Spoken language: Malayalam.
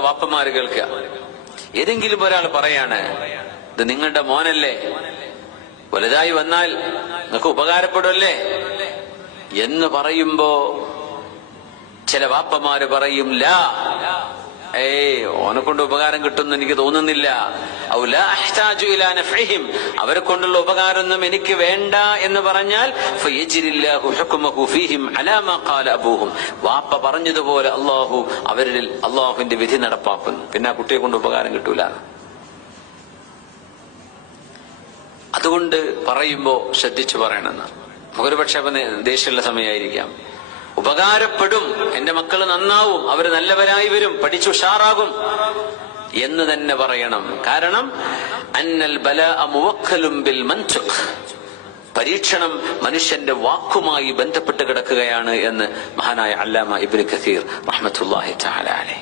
ഇവിടെയുള്ള വാപ്പന്മാര് കേൾക്കുക ഏതെങ്കിലും ഒരാൾ പറയാണ് ഇത് നിങ്ങളുടെ മോനല്ലേ? വലുതായി വന്നാൽ നിങ്ങൾക്ക് ഉപകാരപ്പെടുമല്ലേ? എന്ന് പറയുമ്പോ ചില വാപ്പമാര് പറയും ലാ ഏയ് ഓനെ കൊണ്ട് ഉപകാരം കിട്ടുമെന്ന് എനിക്ക് തോന്നുന്നില്ല. അവരെ കൊണ്ടുള്ള ഉപകാരമൊന്നും എനിക്ക് വേണ്ട എന്ന് പറഞ്ഞാൽ വാപ്പ പറഞ്ഞതുപോലെ അള്ളാഹു അവരിൽ അള്ളാഹുവിന്റെ വിധി നടപ്പാക്കുന്നു. പിന്നെ ആ കുട്ടിയെ കൊണ്ട് ഉപകാരം കിട്ടൂല. അതുകൊണ്ട് പറയുമ്പോ ശ്രദ്ധിച്ചു പറയണമെന്ന് നമുക്കൊരു പക്ഷെ ദേഷ്യമുള്ള സമയമായിരിക്കാം. ഉപകാരപ്പെടും. എന്റെ മക്കൾ നന്നാവും അവർ നല്ലവരായി വരും പഠിച്ചു ഉഷാറാകും എന്ന് തന്നെ പറയണം. കാരണം അന്നൽ ബല ബിൽ മൻസുഖ് പരീക്ഷണം മനുഷ്യന്റെ വാക്കുമായി ബന്ധപ്പെട്ട് കിടക്കുകയാണ് എന്ന് മഹാനായ അല്ലാമ ഇബ്നു കസീർ റഹ്മത്തുല്ലാഹി അലൈഹി.